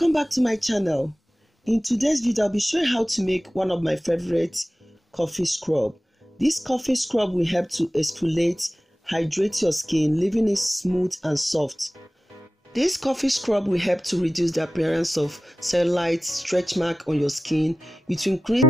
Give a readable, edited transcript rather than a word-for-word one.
Welcome back to my channel. In today's video, I'll be showing how to make one of my favorite coffee scrub. This coffee scrub will help to exfoliate, hydrate your skin, leaving it smooth and soft. This coffee scrub will help to reduce the appearance of cellulite, stretch mark on your skin. It will increase